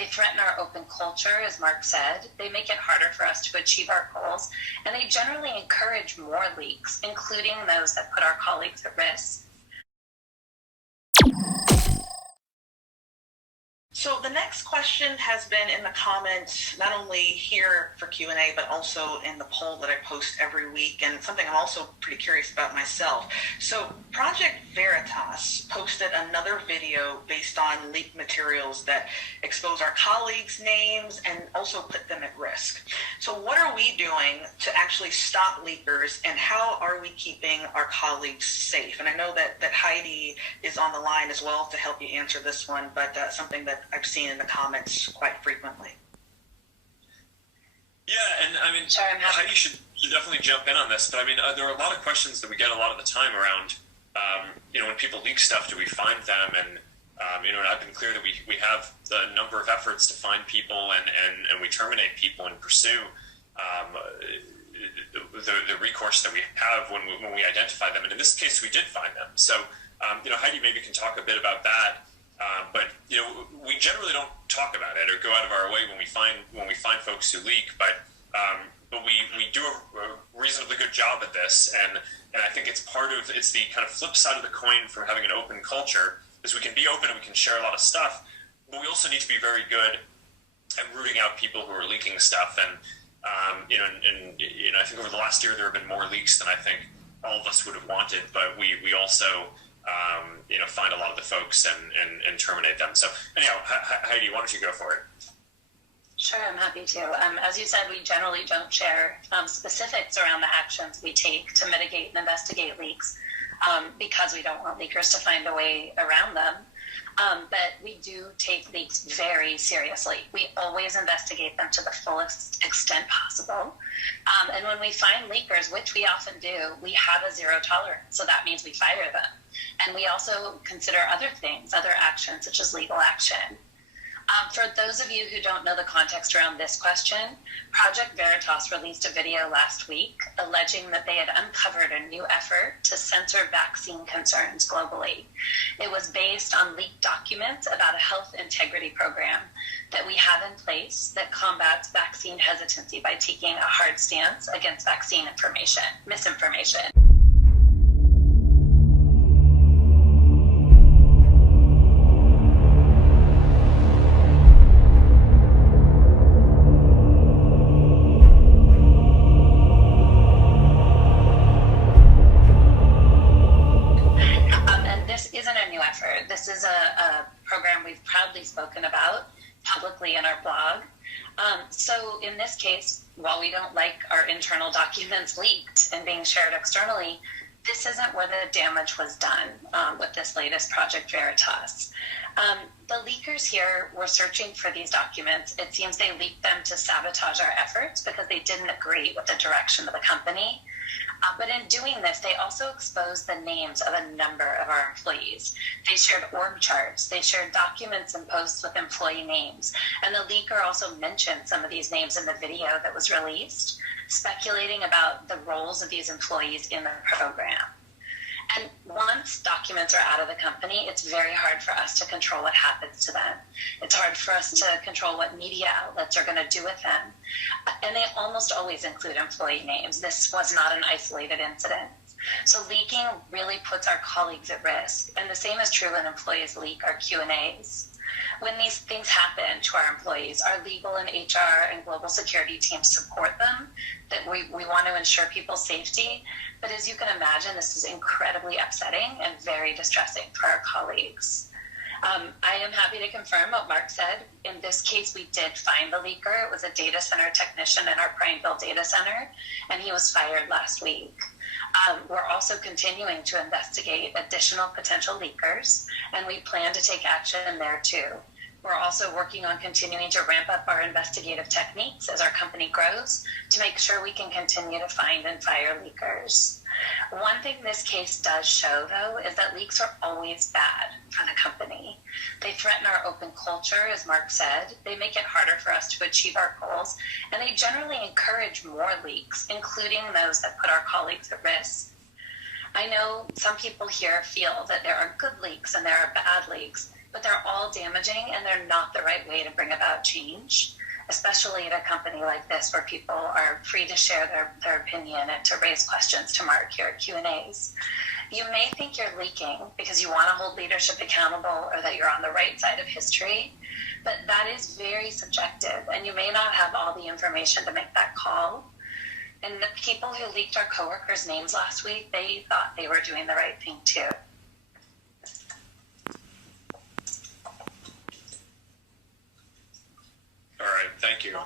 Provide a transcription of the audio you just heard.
They threaten our open culture, as Mark said. They make it harder for us to achieve our goals, and they generally encourage more leaks, including those that put our colleagues at risk. So the next question has been in the comments, not only here for Q&A, but also in the poll that I post every week, and something I'm also pretty curious about myself. So Project Veritas posted another video based on leaked materials that expose our colleagues' names and also put them at risk. So what are we doing to actually stop leakers, and how are we keeping our colleagues safe? And I know that Heidi is on the line as well to help you answer this one, but something that I've seen in the comments quite frequently. Yeah, and I mean, Heidi should definitely jump in on this, but I mean, there are a lot of questions that we get a lot of the time around, when people leak stuff, do we find them? And, and I've been clear that we have the number of efforts to find people and we terminate people and pursue the recourse that we have when we identify them. And in this case, we did find them. So, Heidi maybe can talk a bit about that. But we generally don't talk about it or go out of our way when we find folks who leak. But we do a reasonably good job at this, and I think it's the kind of flip side of the coin from having an open culture is we can be open and we can share a lot of stuff, but we also need to be very good at rooting out people who are leaking stuff. And I think over the last year there have been more leaks than I think all of us would have wanted, but we also find a lot of the folks and terminate them. So anyhow, Heidi, why don't you go for it? Sure, I'm happy to. As you said, we generally don't share specifics around the actions we take to mitigate and investigate leaks because we don't want leakers to find a way around them. But we do take leaks very seriously. We always investigate them to the fullest extent possible. And when we find leakers, which we often do, we have a zero tolerance. So that means we fire them. And we also consider other things, other actions, such as legal action. For those of you who don't know the context around this question, Project Veritas released a video last week alleging that they had uncovered a new effort to censor vaccine concerns globally. It was based on leaked documents about a health integrity program that we have in place that combats vaccine hesitancy by taking a hard stance against vaccine misinformation. This is a program we've proudly spoken about publicly in our blog. So in this case, while we don't like our internal documents leaked and being shared externally, this isn't where the damage was done with this latest Project Veritas. The leakers here were searching for these documents. It seems they leaked them to sabotage our efforts because they didn't agree with the direction of the company. But in doing this, they also exposed the names of a number of our employees. They shared org charts, they shared documents and posts with employee names. And the leaker also mentioned some of these names in the video that was released, speculating about the roles of these employees in the program. And once documents are out of the company, it's very hard for us to control what happens to them. It's hard for us to control what media outlets are going to do with them. And they almost always include employee names. This was not an isolated incident. So leaking really puts our colleagues at risk. And the same is true when employees leak our Q&As. When these things happen to our employees, our legal and HR and global security teams support them, that we want to ensure people's safety. But as you can imagine, this is incredibly upsetting and very distressing for our colleagues. I am happy to confirm what Mark said. In this case, we did find the leaker. It was a data center technician in our Prineville data center, and he was fired last week. We're also continuing to investigate additional potential leakers, and we plan to take action there too. We're also working on continuing to ramp up our investigative techniques as our company grows to make sure we can continue to find and fire leakers. One thing this case does show, though, is that leaks are always bad for the company. They threaten our open culture, as Mark said. They make it harder for us to achieve our goals, and they generally encourage more leaks, including those that put our colleagues at risk. I know some people here feel that there are good leaks and there are bad leaks, but they're all damaging and they're not the right way to bring about change, especially at a company like this where people are free to share their opinion and to raise questions to mark your Q&As. You may think you're leaking because you want to hold leadership accountable or that you're on the right side of history, but that is very subjective, and you may not have all the information to make that call. And the people who leaked our coworkers' names last week, they thought they were doing the right thing too. All right, thank you.